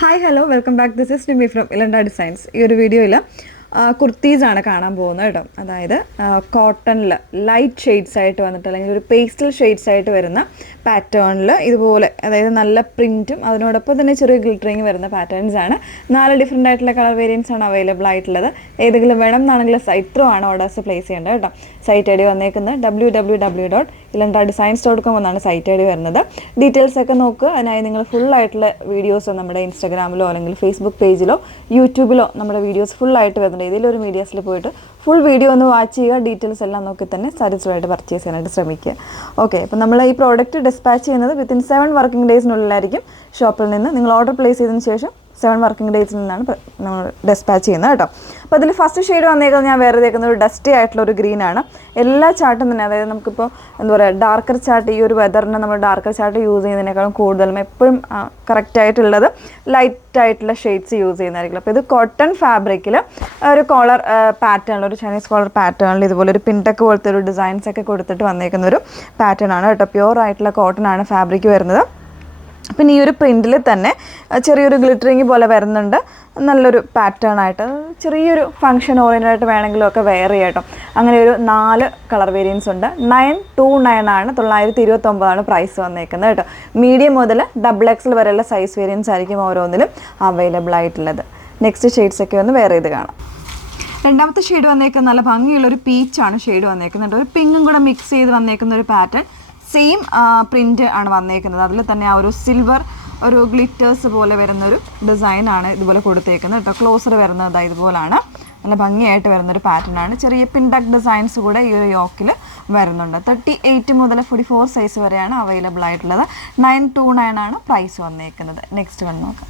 Hi hello welcome back. This is Nimi from Ilanda designs. ഈ ഒരു വീഡിയോയിൽ കുർത്തീസാണ് കാണാൻ പോകുന്നത് കേട്ടോ. അതായത് കോട്ടണിൽ ലൈറ്റ് ഷെയ്ഡ്സ് ആയിട്ട് വന്നിട്ട് അല്ലെങ്കിൽ ഒരു പേസ്റ്റൽ ഷെയ്ഡ്സ് ആയിട്ട് വരുന്ന പാറ്റേണിൽ ഇതുപോലെ, അതായത് നല്ല പ്രിൻറ്റും അതിനോടൊപ്പം തന്നെ ചെറിയ ഗ്ലിറ്ററിങ് വരുന്ന പാറ്റേൺസ് ആണ്. 4 ഡിഫറെൻ്റ് ആയിട്ടുള്ള കളർ വേരിയൻസ് ആണ് അവൈലബിൾ ആയിട്ടുള്ളത്. ഏതെങ്കിലും വേണം എന്നാണെങ്കിൽ സൈറ്റ് ത്രൂ ആണ് ഓർഡേഴ്സ് പ്ലേസ് ചെയ്യേണ്ടത് കേട്ടോ. സൈറ്റ് ഐ ഡി വന്നേക്കുന്നത് www.ilandadesigns.com എന്നാണ് സൈറ്റ് ഐ ഡി വരുന്നത്. ഡീറ്റെയിൽസ് ഒക്കെ നോക്കുക. അതിനായി നിങ്ങൾ ഫുള്ളായിട്ടുള്ള വീഡിയോസ് നമ്മുടെ ഇൻസ്റ്റാഗ്രാമിലോ അല്ലെങ്കിൽ ഫേസ്ബുക്ക് പേജിലോ യൂട്യൂബിലോ നമ്മുടെ വീഡിയോസ് ഫുള്ളായിട്ട് വരുന്നുണ്ട്. ഇതിലൊരു മീഡിയാസിൽ പോയിട്ട് ഫുൾ വീഡിയോ ഒന്ന് വാച്ച് ചെയ്യുക. ഡീറ്റെയിൽസ് എല്ലാം നോക്കി തന്നെ സാറ്റിസ്ഫൈഡ് ആയിട്ട് പർച്ചേസ് ചെയ്യാനായിട്ട് ശ്രമിക്കുക. ഓക്കെ, അപ്പോൾ നമ്മൾ ഈ പ്രോഡക്റ്റ് ഡിസ്പാച്ച് ചെയ്യുന്നത് വിത്തിൻ 7 വർക്കിംഗ് ഡേയ്സിനുള്ളിലായിരിക്കും ഷോപ്പിൽ നിന്ന്. നിങ്ങൾ ഓർഡർ പ്ലേസ് ചെയ്തതിന് ശേഷം 7 വർക്കിംഗ് ഡേയ്സിൽ നിന്നാണ് നമ്മൾ ഡിസ്പാച്ച് ചെയ്യുന്നത് കേട്ടോ. അപ്പോൾ അതിൽ ഫസ്റ്റ് ഷെയ്ഡ് വന്നേക്കുന്നത് ഞാൻ വേറെ തേക്കുന്ന ഒരു ഡസ്റ്റി ആയിട്ടുള്ള ഒരു ഗ്രീനാണ്. എല്ലാ ചാർട്ടും തന്നെ, അതായത് നമുക്കിപ്പോൾ എന്താ പറയുക, ഡാർക്കർ ചാർട്ട്, ഈ ഒരു വെതറിന് നമ്മൾ ഡാർക്കർ ചാർട്ട് യൂസ് ചെയ്യുന്നതിനേക്കാളും കൂടുതലും എപ്പോഴും കറക്റ്റായിട്ടുള്ളത് ലൈറ്റ് ആയിട്ടുള്ള ഷെയ്ഡ്സ് യൂസ് ചെയ്യുന്നതായിരിക്കും. അപ്പോൾ ഇത് കോട്ടൺ ഫാബ്രിക്കിൽ ഒരു കോളർ പാറ്റേണിൽ, ഒരു ചൈനീസ് കോളർ പാറ്റേണിൽ ഇതുപോലെ ഒരു പിൻടക്ക് പോലത്തെ ഒരു ഡിസൈൻസ് ഒക്കെ കൊടുത്തിട്ട് വന്നേക്കുന്ന ഒരു പാറ്റേൺ ആണ് കേട്ടോ. പ്യുവർ ആയിട്ടുള്ള കോട്ടൺ ആണ് ഫാബ്രിക് വരുന്നത്. പിന്നെ ഈ ഒരു പ്രിൻറ്റിൽ തന്നെ ചെറിയൊരു ഗ്ലിറ്ററിങ് പോലെ വരുന്നുണ്ട്. നല്ലൊരു പാറ്റേൺ ആയിട്ട് ചെറിയൊരു ഫംഗ്ഷൻ ഓറിയൻറ്റഡ് ആയിട്ട് വേണമെങ്കിലും ഒക്കെ വെയർ ചെയ്യാം കേട്ടോ. അങ്ങനെ ഒരു 4 കളർ വേരിയൻസ് ഉണ്ട്. 929 ആണ്, 929 പ്രൈസ് വന്നേക്കുന്നത് കേട്ടോ. മീഡിയം മുതൽ XXL വരെയുള്ള സൈസ് വേരിയൻസ് ആയിരിക്കും ഓരോന്നിലും അവൈലബിൾ ആയിട്ടുള്ളത്. നെക്സ്റ്റ് ഷെയ്ഡ്സ് ഒക്കെ ഒന്ന് വെയർ ചെയ്ത് കാണാം. രണ്ടാമത്തെ ഷെയ്ഡ് വന്നേക്കുന്നത് നല്ല ഭംഗിയുള്ളൊരു പീച്ചാണ് ഷെയ്ഡ് വന്നേക്കുന്നുണ്ട്. ഒരു പിങ്കും കൂടെ മിക്സ് ചെയ്ത് വന്നേക്കുന്ന ഒരു പാറ്റേൺ. സെയിം പ്രിൻ്റ് ആണ് വന്നേക്കുന്നത്. അതിൽ തന്നെ ആ ഒരു സിൽവർ ഒരു ഗ്ലിറ്റേഴ്സ് പോലെ വരുന്നൊരു ഡിസൈനാണ് ഇതുപോലെ കൊടുത്തേക്കുന്നത് കേട്ടോ. ക്ലോസർ വരുന്നത് ഇതുപോലാണ്. നല്ല ഭംഗിയായിട്ട് വരുന്നൊരു പാറ്റേൺ ആണ്. ചെറിയ പിൻടക്ക് ഡിസൈൻസ് കൂടെ ഈ ഒരു യോക്കിൽ വരുന്നുണ്ട്. 38 മുതൽ 44 സൈസ് വരെയാണ് അവൈലബിൾ ആയിട്ടുള്ളത്. 929 ആണ് പ്രൈസ് വന്നേക്കുന്നത്. നെക്സ്റ്റ് വൺ നോക്കാം.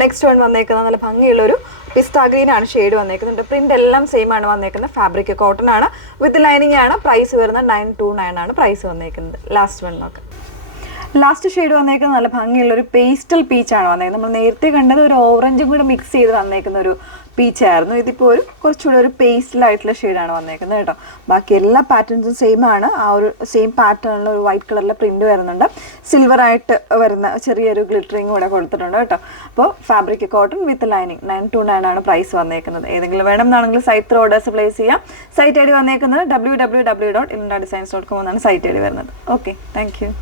നെക്സ്റ്റ് വൺ വന്നേക്കുന്നത് നല്ല ഭംഗിയുള്ളൊരു പിസ്ത ഗ്രീൻ ആണ് ഷെയ്ഡ് വന്നേക്കുന്നുണ്ട്. പ്രിന്റ് എല്ലാം സെയിം ആണ് വന്നേക്കുന്നത്. ഫാബ്രിക് കോട്ടൺ ആണ്, വിത്ത് ലൈനിങ് ആണ്. പ്രൈസ് വരുന്നത് 929 ആണ് പ്രൈസ് വന്നേക്കുന്നത്. ലാസ്റ്റ് വൺ നോക്കാം. ലാസ്റ്റ് ഷെയ്ഡ് വന്നേക്കുന്നത് നല്ല ഭംഗിയുള്ളൊരു പേസ്റ്റൽ പീച്ചാണ് വന്നേക്കുന്നത്. നമ്മൾ നേരത്തെ കണ്ടത് ഒരു ഓറഞ്ചും കൂടെ മിക്സ് ചെയ്ത് വന്നേക്കുന്ന ഒരു പീച്ചായിരുന്നു. ഇതിപ്പോൾ ഒരു കുറച്ചുകൂടി ഒരു പേസ്റ്റലായിട്ടുള്ള ഷെയ്ഡാണ് വന്നേക്കുന്നത് കേട്ടോ. ബാക്കി എല്ലാ പാറ്റേൺസും സെയിം ആണ്. ആ ഒരു സെയിം പാറ്റേണിൽ ഒരു വൈറ്റ് കളറിലെ പ്രിന്റ് വരുന്നുണ്ട്. സിൽവർ ആയിട്ട് വരുന്ന ചെറിയൊരു ഗ്ലിറ്ററിങ് കൂടെ കൊടുത്തിട്ടുണ്ട് കേട്ടോ. അപ്പോൾ ഫാബ്രിക് കോട്ടൺ വിത്ത് ലൈനിങ് 929 ആണ് പ്രൈസ് വന്നേക്കുന്നത്. ഏതെങ്കിലും വേണം എന്നാണെങ്കിൽ സൈറ്റ് ത്രൂ ഓർഡേഴ്സ് പ്ലേസ് ചെയ്യാം. സൈറ്റ് ഐ ഡി വന്നേക്കുന്നത് www.ilandadesigns.com എന്നാണ് സൈറ്റ് ഐ ഡി വരുന്നത്. Okay, thank you.